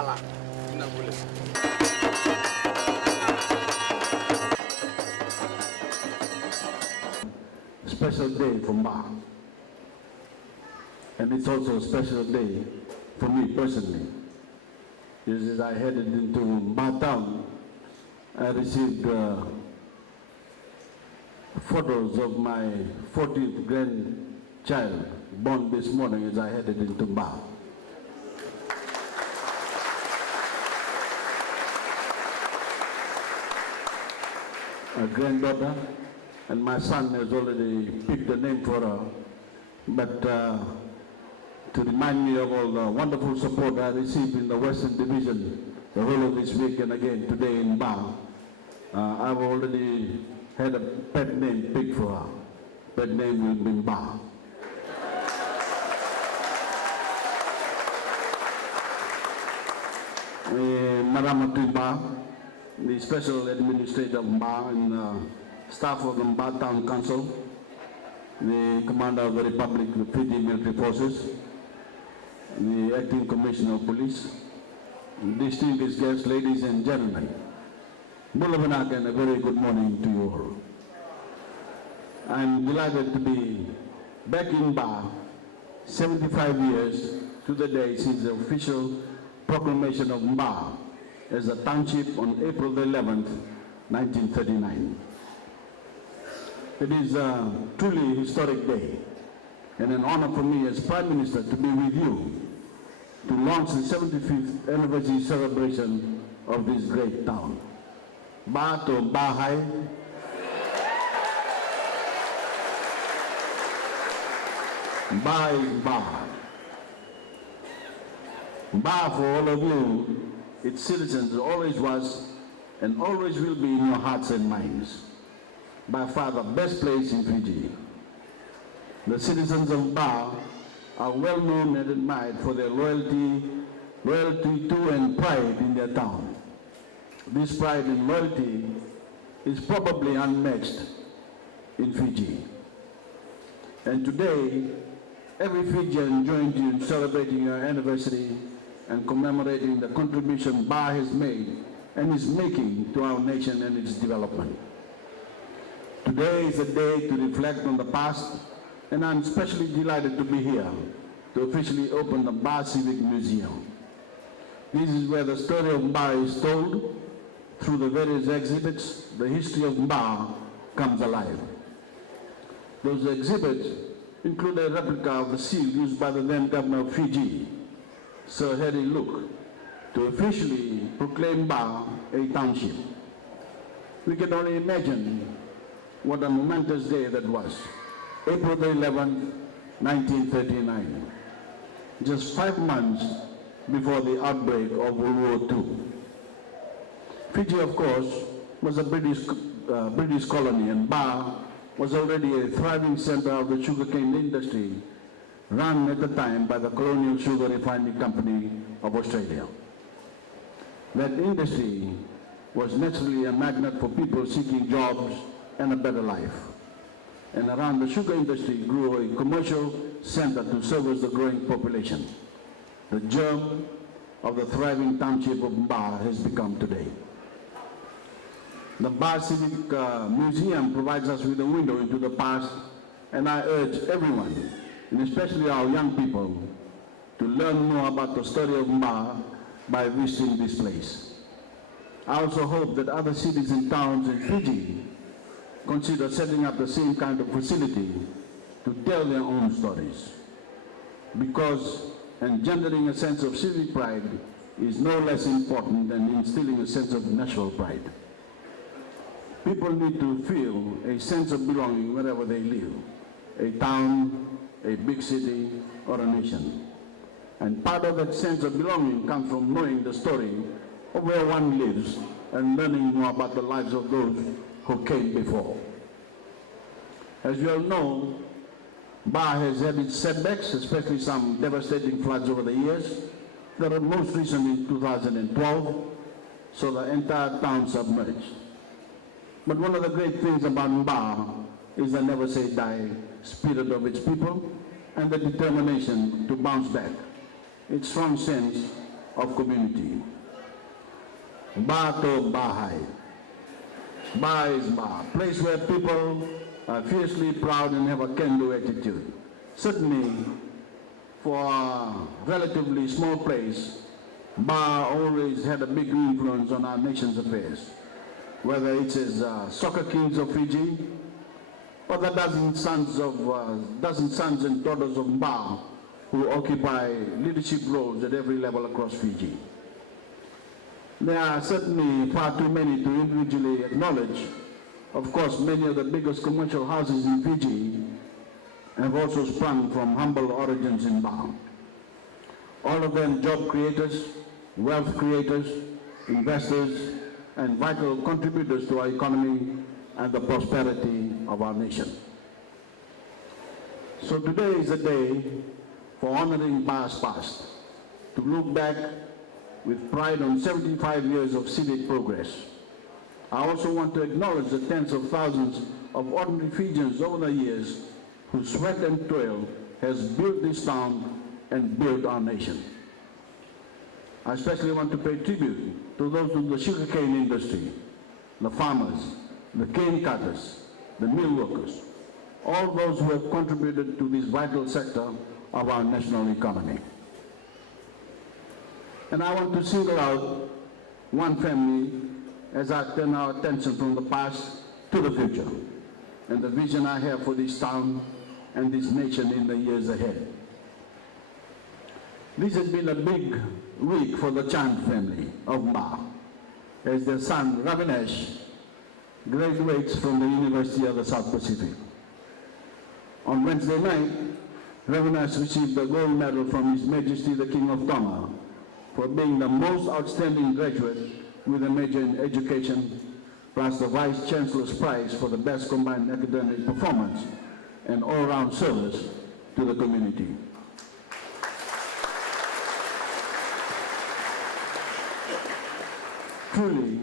Bala. Special day for Mba. And it's also a special day for me personally. As I headed into Mba town, I received photos of my 14th grandchild born this morning as I headed into Mba. A granddaughter, and my son has already picked a name for her, but to remind me of all the wonderful support I received in the Western Division the whole of this week and again today in Mba, I've already had a pet name picked for her. Pet name will be Mba. Maramatu Mba, the Special Administrator of Mba and staff of the Mba Town Council, the Commander of the Republic of Fiji Military Forces, the Acting Commissioner of Police, distinguished guests, ladies and gentlemen. Bulabanak and a very good morning to you all. I'm delighted to be back in Mba 75 years to the day since the official proclamation of Mba as a township on April the 11th, 1939. It is a truly historic day and an honor for me as Prime Minister to be with you to launch the 75th anniversary celebration of this great town. Ba to Bahai. Ba is Ba. Ba for all of you, its citizens always was and always will be in your hearts and minds. By far the best place in Fiji. The citizens of Mba are well known and admired for their loyalty to and pride in their town. This pride and loyalty is probably unmatched in Fiji. And today, every Fijian joined you in celebrating your anniversary and commemorating the contribution Mba has made and is making to our nation and its development. Today is a day to reflect on the past, and I'm especially delighted to be here to officially open the Mba Civic Museum. This is where the story of Mba is told. Through the various exhibits, the history of Mba comes alive. Those exhibits include a replica of the seal used by the then governor of Fiji, Sir Harry Luke, to officially proclaim Mba a township. We can only imagine what a momentous day that was. April the 11th, 1939. Just 5 months before the outbreak of World War II. Fiji, of course, was a British colony, and Mba was already a thriving center of the sugarcane industry, run at the time by the Colonial Sugar Refining Company of Australia. That industry was naturally a magnet for people seeking jobs and a better life. And around the sugar industry grew a commercial center to service the growing population. The germ of the thriving township of Mba has become today. The Mba Civic Museum provides us with a window into the past, and I urge everyone, and especially our young people, to learn more about the story of Mba by visiting this place. I also hope that other cities and towns in Fiji consider setting up the same kind of facility to tell their own stories. Because engendering a sense of civic pride is no less important than instilling a sense of national pride. People need to feel a sense of belonging wherever they live, a town, a big city, or a nation. And part of that sense of belonging comes from knowing the story of where one lives and learning more about the lives of those who came before. As you all know, Mba has had its setbacks, especially some devastating floods over the years. There were most recent in 2012, so the entire town submerged. But one of the great things about Mba is the never say die spirit of its people and the determination to bounce back. Its strong sense of community. Ba to Bahai. Ba is Ba, a place where people are fiercely proud and have a can-do attitude. Certainly, for a relatively small place, Ba always had a big influence on our nation's affairs. Whether it is soccer kings of Fiji, or the dozen sons and daughters of Ba who occupy leadership roles at every level across Fiji. There are certainly far too many to individually acknowledge. Of course, many of the biggest commercial houses in Fiji have also sprung from humble origins in Ba. All of them job creators, wealth creators, investors, and vital contributors to our economy and the prosperity of our nation. So today is a day for honoring Ba's past, to look back with pride on 75 years of civic progress. I also want to acknowledge the tens of thousands of ordinary Fijians over the years whose sweat and toil has built this town and built our nation. I especially want to pay tribute to those in the sugarcane industry, the farmers, the cane cutters, the mill workers, all those who have contributed to this vital sector of our national economy. And I want to single out one family as I turn our attention from the past to the future and the vision I have for this town and this nation in the years ahead. This has been a big week for the Chand family of Ba, as their son Ravinesh graduates from the University of the South Pacific. On Wednesday night, Ravinesh received the gold medal from His Majesty the King of Tonga for being the most outstanding graduate with a major in education, plus the Vice Chancellor's Prize for the best combined academic performance and all-round service to the community. Truly,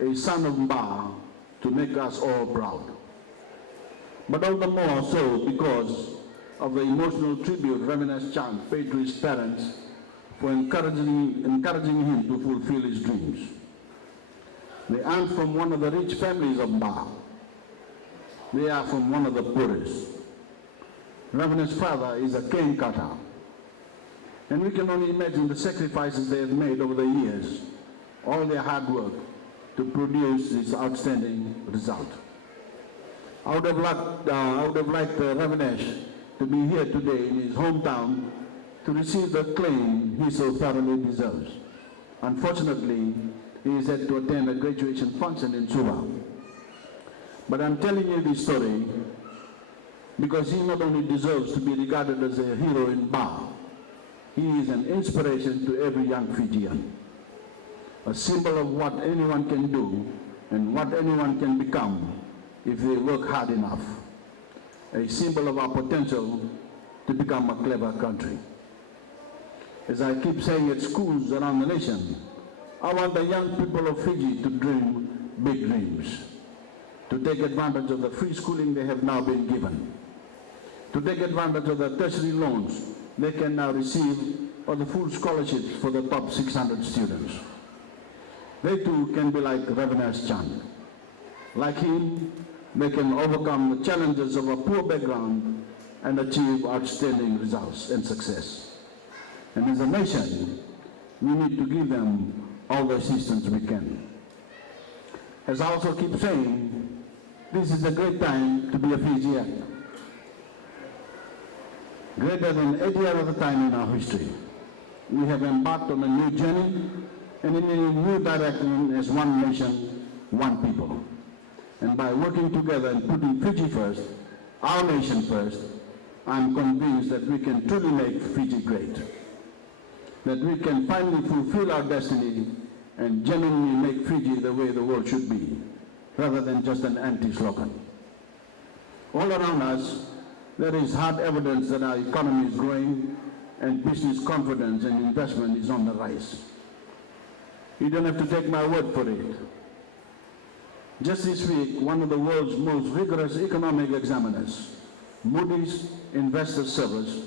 a son of Ba to make us all proud. But all the more so because of the emotional tribute Ravinesh Chand paid to his parents for encouraging him to fulfill his dreams. They aren't from one of the rich families of Ba. They are from one of the poorest. Ravinesh's father is a cane cutter. And we can only imagine the sacrifices they have made over the years, all their hard work to produce this outstanding result. I would have liked Ravinesh to be here today in his hometown to receive the acclaim he so thoroughly deserves. Unfortunately, he is had to attend a graduation function in Suva. But I'm telling you this story because he not only deserves to be regarded as a hero in Ba, he is an inspiration to every young Fijian. A symbol of what anyone can do and what anyone can become if they work hard enough. A symbol of our potential to become a clever country. As I keep saying at schools around the nation, I want the young people of Fiji to dream big dreams, to take advantage of the free schooling they have now been given, to take advantage of the tertiary loans they can now receive or the full scholarships for the top 600 students. They too can be like Ravinesh Chand. Like him, they can overcome the challenges of a poor background and achieve outstanding results and success. And as a nation, we need to give them all the assistance we can. As I also keep saying, this is a great time to be a Fijian. Greater than any other time in our history. We have embarked on a new journey and in a new direction as one nation, one people. And by working together and putting Fiji first, our nation first, I'm convinced that we can truly make Fiji great. That we can finally fulfill our destiny and genuinely make Fiji the way the world should be, rather than just an empty slogan. All around us, there is hard evidence that our economy is growing and business confidence and investment is on the rise. You don't have to take my word for it. Just this week, one of the world's most rigorous economic examiners, Moody's Investor Service,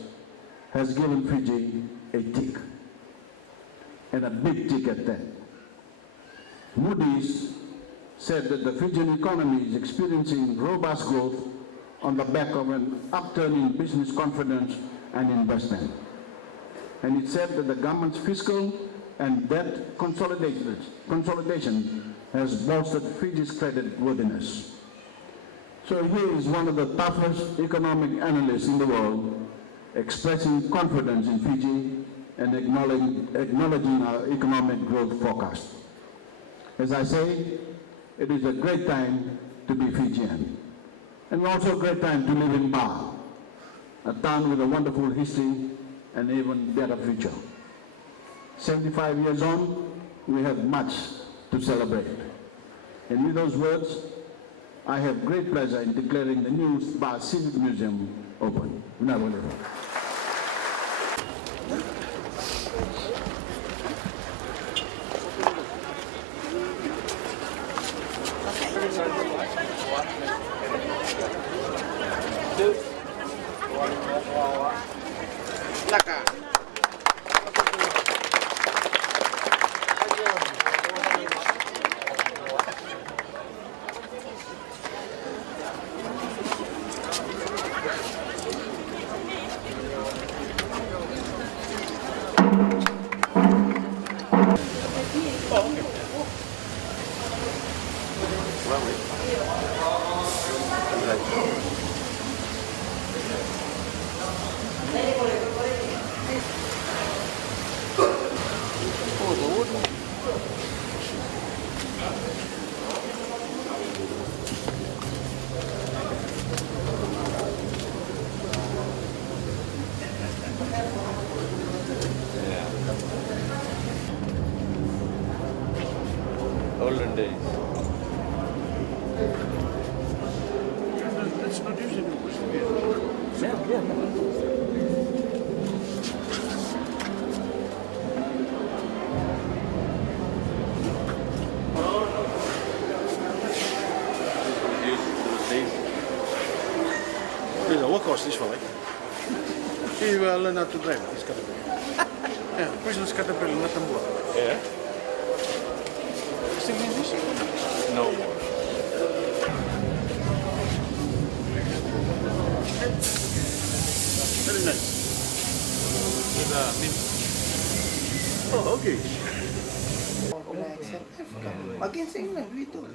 has given Fiji a tick. and a big ticket debt. Moody's said that the Fijian economy is experiencing robust growth on the back of an upturn in business confidence and investment. And it said that the government's fiscal and debt consolidation has bolstered Fiji's credit worthiness. So here is one of the toughest economic analysts in the world expressing confidence in Fiji and acknowledging our economic growth forecast. As I say, it is a great time to be Fijian, and also a great time to live in Ba, a town with a wonderful history and even better future. 75 years on, we have much to celebrate. And with those words, I have great pleasure in declaring the new Ba Civic Museum open. Olden days. That's not usually There's a workhorse this way. He will learn how to drive this caterpillar. Yeah, business caterpillar, not a boat. Yeah? Still in this? No. Very nice. With Oh, okay. Makin sing lang dito.